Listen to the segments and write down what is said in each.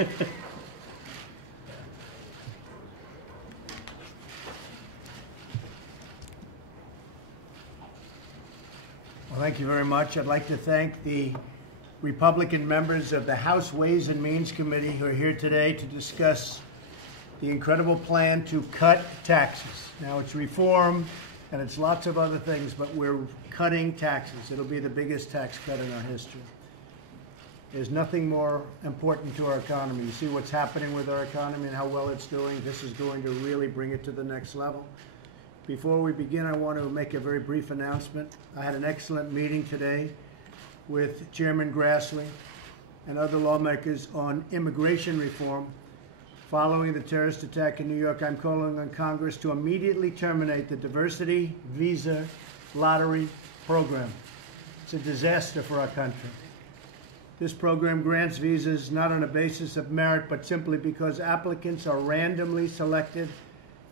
Well, thank you very much. I'd like to thank the Republican members of the House Ways and Means Committee who are here today to discuss the incredible plan to cut taxes. Now, it's reform and it's lots of other things, but we're cutting taxes. It'll be the biggest tax cut in our history. There's nothing more important to our economy. You see what's happening with our economy and how well it's doing. This is going to really bring it to the next level. Before we begin, I want to make a very brief announcement. I had an excellent meeting today with Chairman Grassley and other lawmakers on immigration reform. Following the terrorist attack in New York, I'm calling on Congress to immediately terminate the diversity visa lottery program. It's a disaster for our country. This program grants visas not on a basis of merit, but simply because applicants are randomly selected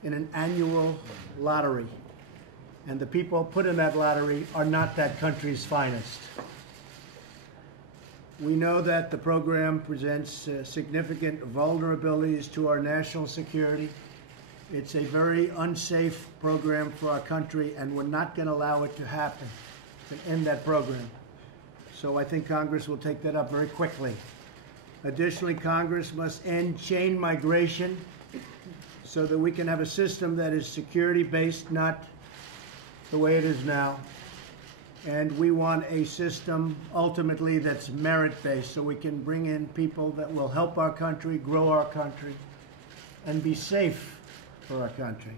in an annual lottery. And the people put in that lottery are not that country's finest. We know that the program presents significant vulnerabilities to our national security. It's a very unsafe program for our country, and we're not going to allow it to happen, to end that program. So I think Congress will take that up very quickly. Additionally, Congress must end chain migration so that we can have a system that is security-based, not the way it is now. And we want a system, ultimately, that's merit-based, so we can bring in people that will help our country, grow our country, and be safe for our country.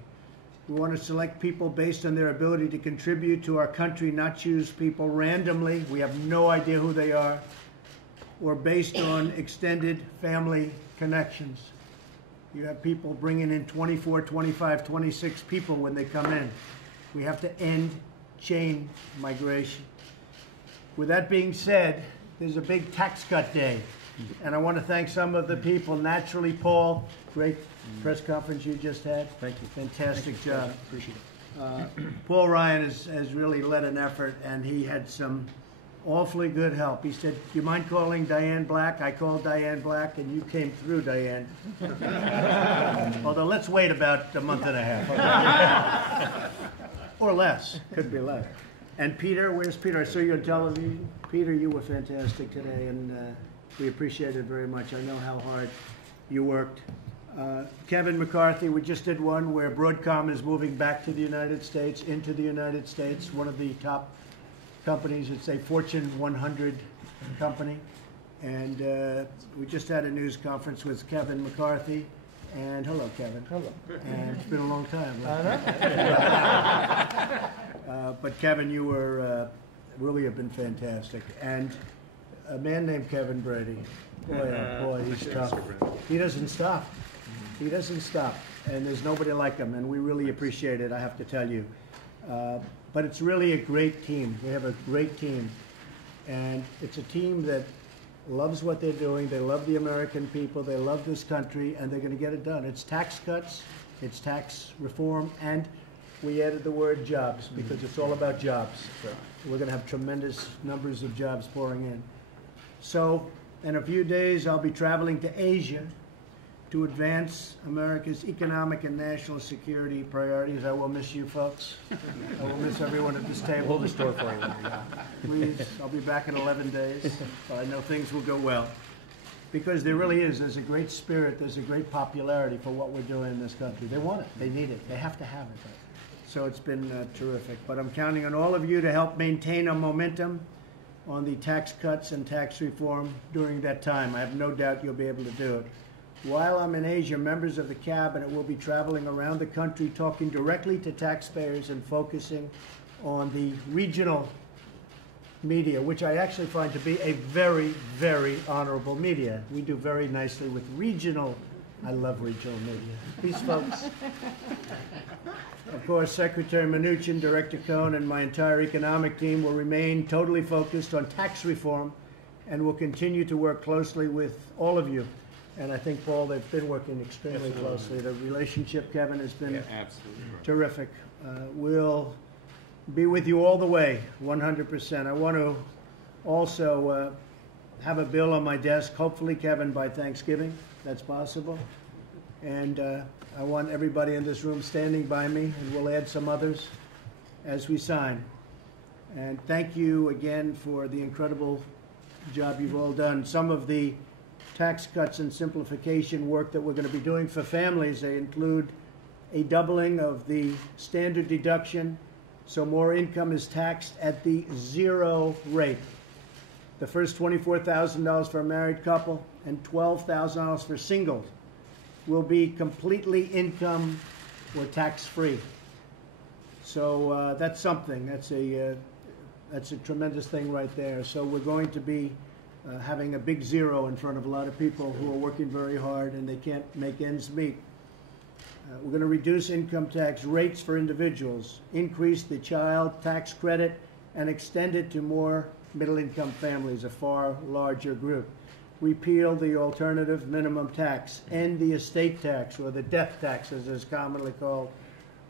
We want to select people based on their ability to contribute to our country, not choose people randomly. We have no idea who they are, or based on extended family connections. You have people bringing in 24, 25, 26 people when they come in. We have to end chain migration. With that being said, there's a big tax cut day. And I want to thank some of the people. Naturally, Paul, great press conference you just had. Thank you. Fantastic job. Appreciate it. Paul Ryan has really led an effort, and he had some awfully good help. He said, do you mind calling Diane Black? I called Diane Black, and you came through, Diane. Although let's wait about a month and a half. Or less. Could be less. And Peter, where's Peter? I saw you on television. Peter, you were fantastic today, and we appreciate it very much. I know how hard you worked. Kevin McCarthy, we just did one where Broadcom is moving back to the United States, into the United States, one of the top companies. It's a Fortune 100 company. And we just had a news conference with Kevin McCarthy. And hello, Kevin. Hello. And it's been a long time. But Kevin, you were really have been fantastic. And a man named Kevin Brady, boy, he's tough. He doesn't stop. He doesn't stop. And there's nobody like him. And we really appreciate it, I have to tell you. But it's really a great team. We have a great team. And it's a team that loves what they're doing. They love the American people. They love this country, and they're going to get it done. It's tax cuts, it's tax reform, and we added the word jobs because it's all about jobs. We're going to have tremendous numbers of jobs pouring in. So in a few days, I'll be traveling to Asia to advance America's economic and national security priorities. I will miss you folks. I will miss everyone at this table. Hold the store for you. Please, I'll be back in 11 days. But I know things will go well. Because there really is, there's a great spirit, there's a great popularity for what we're doing in this country. They want it, they need it, they have to have it. So it's been terrific. But I'm counting on all of you to help maintain a momentum on the tax cuts and tax reform during that time. I have no doubt you'll be able to do it. While I'm in Asia, members of the Cabinet will be traveling around the country talking directly to taxpayers and focusing on the regional media, which I actually find to be a very, very honorable media. We do very nicely with regional. I love regional media. These folks. Of course, Secretary Mnuchin, Director Cohen, and my entire economic team will remain totally focused on tax reform and will continue to work closely with all of you. And I think, Paul, they've been working extremely closely. The relationship, Kevin, has been terrific. We'll be with you all the way, 100%. I want to also have a bill on my desk, hopefully, Kevin, by Thanksgiving. That's possible. And I want everybody in this room standing by me, and we'll add some others as we sign. And thank you again for the incredible job you've all done. Some of the tax cuts and simplification work that we're going to be doing for families, they include a doubling of the standard deduction, so more income is taxed at the 0 rate. The first $24,000 for a married couple and $12,000 for singles will be completely income or tax-free. So that's something. That's a tremendous thing right there. So we're going to be having a big zero in front of a lot of people who are working very hard and they can't make ends meet. We're going to reduce income tax rates for individuals, increase the child tax credit, and extend it to more middle-income families, a far larger group. Repeal the alternative minimum tax, end the estate tax, or the death tax as it's commonly called.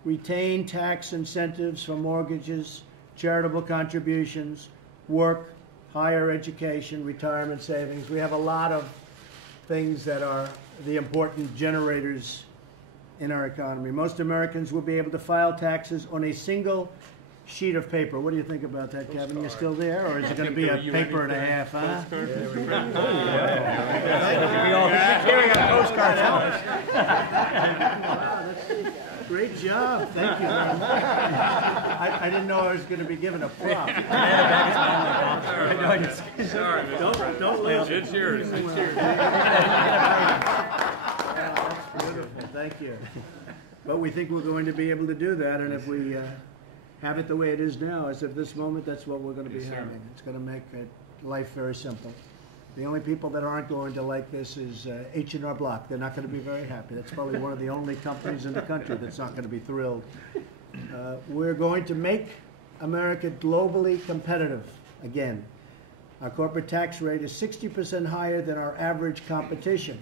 Retain tax incentives for mortgages, charitable contributions, work, higher education, retirement savings. We have a lot of things that are the important generators in our economy. Most Americans will be able to file taxes on a single sheet of paper. What do you think about that, Kevin? You still there, or is it going to be a paper and a half, huh? We all carry our postcards out. Great job. Thank you. I didn't know I was going to be given a prop. Sorry, Don't lose it. It's yours. It's yours. That's beautiful. Thank you. But we think we're going to be able to do that, and if we have it the way it is now, as of this moment, that's what we're going to be having. It's going to make life very simple. The only people that aren't going to like this is H&R Block. They're not going to be very happy. That's probably one of the only companies in the country that's not going to be thrilled. We're going to make America globally competitive again. Our corporate tax rate is 60% higher than our average competition.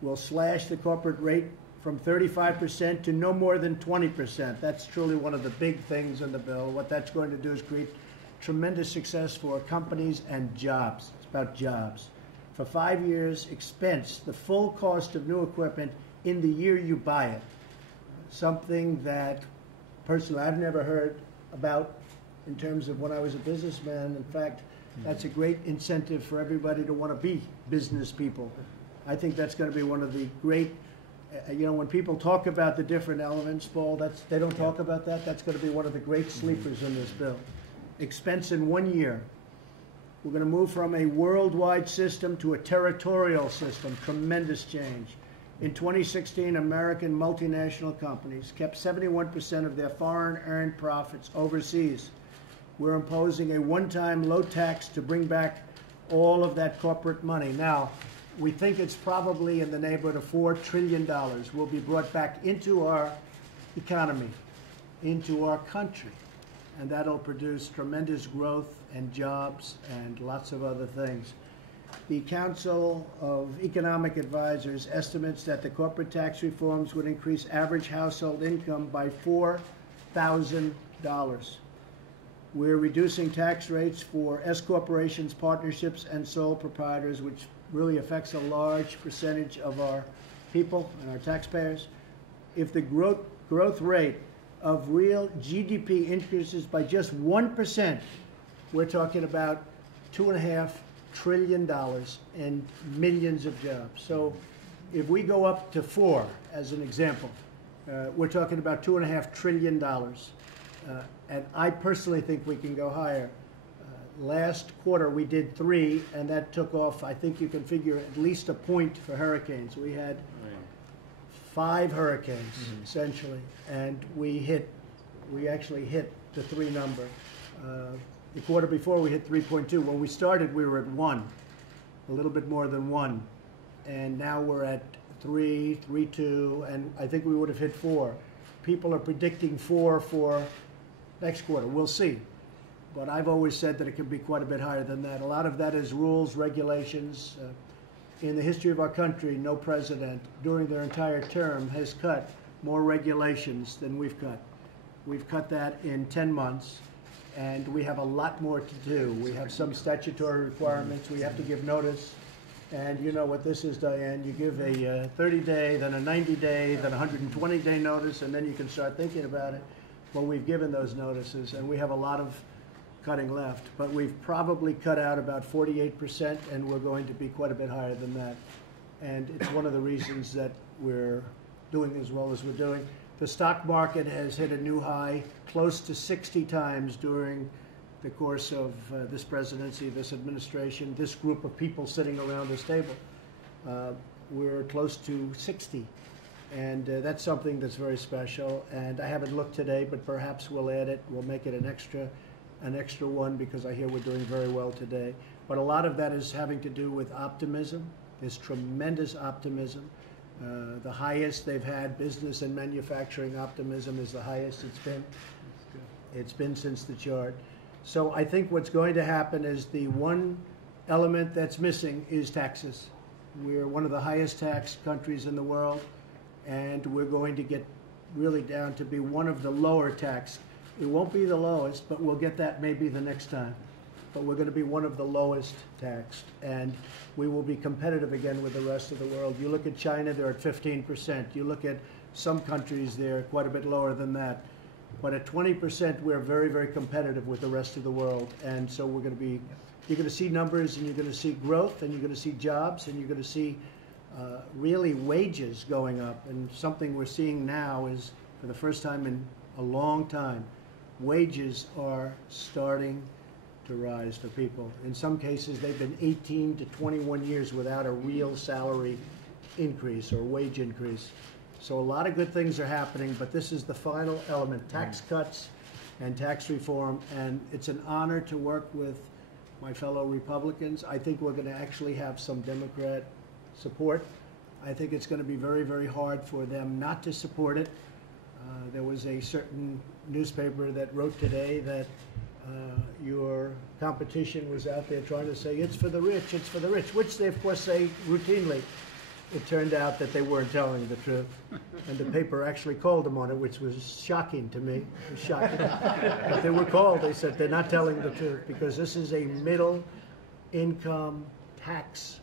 We'll slash the corporate rate from 35% to no more than 20%. That's truly one of the big things in the bill. What that's going to do is create tremendous success for companies and jobs. It's about jobs. For 5 years, expense the full cost of new equipment in the year you buy it. Something that, personally, I've never heard about in terms of when I was a businessman. In fact, that's a great incentive for everybody to want to be business people. I think that's going to be one of the great, when people talk about the different elements, Paul, they don't talk about that. That's going to be one of the great sleepers in this bill. Expense in 1 year. We're going to move from a worldwide system to a territorial system. Tremendous change. In 2016, American multinational companies kept 71% of their foreign earned profits overseas. We're imposing a one-time low tax to bring back all of that corporate money. Now, we think it's probably in the neighborhood of $4 trillion will be brought back into our economy, into our country. And that'll produce tremendous growth and jobs and lots of other things. The Council of Economic Advisors estimates that the corporate tax reforms would increase average household income by $4,000. We're reducing tax rates for S corporations, partnerships, and sole proprietors, which really affects a large percentage of our people and our taxpayers. If the growth rate of real GDP increases by just 1%, we're talking about $2.5 trillion and millions of jobs. So if we go up to 4, as an example, we're talking about $2.5 trillion. And I personally think we can go higher. Last quarter we did 3, and that took off, I think you can figure, at least a point for hurricanes. We had 5 hurricanes, essentially, and we actually hit the 3 number. The quarter before we hit 3.2. When we started, we were at 1, a little bit more than 1, and now we're at 3, 3.2, and I think we would have hit 4. People are predicting 4 for next quarter. We'll see. But I've always said that it can be quite a bit higher than that. A lot of that is rules, regulations. In the history of our country, no president during their entire term has cut more regulations than we've cut. We've cut that in 10 months. and we have a lot more to do. We have some statutory requirements. We have to give notice. And you know what this is, Diane. You give a 30-day, then a 90-day, then a 120-day notice, and then you can start thinking about it. Well, we've given those notices, and we have a lot of cutting left. But we've probably cut out about 48%, and we're going to be quite a bit higher than that. And it's one of the reasons that we're doing as well as we're doing. The stock market has hit a new high close to 60 times during the course of this presidency, this administration, this group of people sitting around this table. We're close to 60. And that's something that's very special. And I haven't looked today, but perhaps we'll add it. We'll make it an extra one, because I hear we're doing very well today. But a lot of that is having to do with optimism. There's tremendous optimism. The highest they've had, business and manufacturing optimism, is the highest it's been. It's been since the chart. So I think what's going to happen is the one element that's missing is taxes. We're one of the highest taxed countries in the world, and we're going to get really down to be one of the lower taxed. It won't be the lowest, but we'll get that maybe the next time. But we're going to be one of the lowest taxed, and we will be competitive again with the rest of the world. You look at China, they're at 15%. You look at some countries, they're quite a bit lower than that. But at 20%, we're very, very competitive with the rest of the world. And so we're going to be, you're going to see numbers, and you're going to see growth, and you're going to see jobs, and you're going to see really wages going up. And something we're seeing now is, for the first time in a long time, wages are starting to rise for people. In some cases, they've been 18 to 21 years without a real salary increase or wage increase. So a lot of good things are happening, but this is the final element, tax cuts and tax reform, and it's an honor to work with my fellow Republicans. I think we're going to actually have some Democrat support. I think it's going to be very, very hard for them not to support it. There was a certain newspaper that wrote today that your competition was out there trying to say, it's for the rich, which they, of course, say routinely. It turned out that they weren't telling the truth, and the paper actually called them on it, which was shocking to me. It was shocking. But they were called. They said they're not telling the truth, because this is a middle-income tax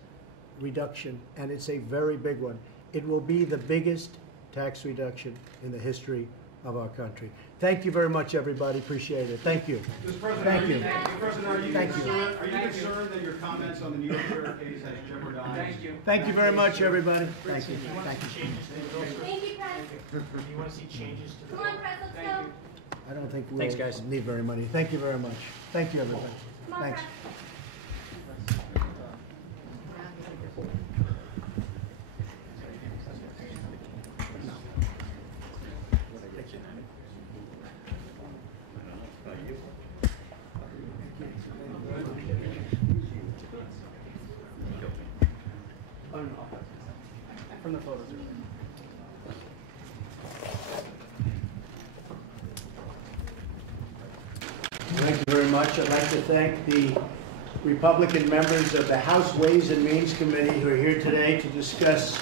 reduction, and it's a very big one. It will be the biggest tax reduction in the history of our country. Thank you very much, everybody. Appreciate it. Thank you. Mr. President, Thank you. Mr. President, are you Thank concerned, that your comments on the New York River case has jeopardized? Thank you. Thank you very much, everybody. Thank you. Thank you. Thank you, Press. You want to see changes to the... Come on, Press, let's go. I don't think Thanks, we'll guys. need very many. Thank you very much. Thank you, everybody. Come on, Thanks. Press. From the photos. Thank you very much. I'd like to thank the Republican members of the House Ways and Means Committee who are here today to discuss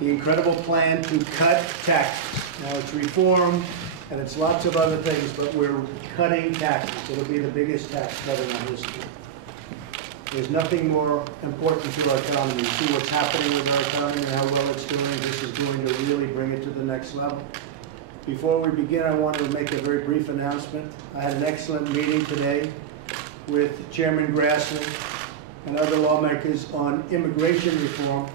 the incredible plan to cut taxes. Now, it's reform and it's lots of other things, but we're cutting taxes. It'll be the biggest tax cut in our history. There's nothing more important to our economy. You see what's happening with our economy and how well it's doing. This is going to really bring it to the next level. Before we begin, I want to make a very brief announcement. I had an excellent meeting today with Chairman Grassley and other lawmakers on immigration reform.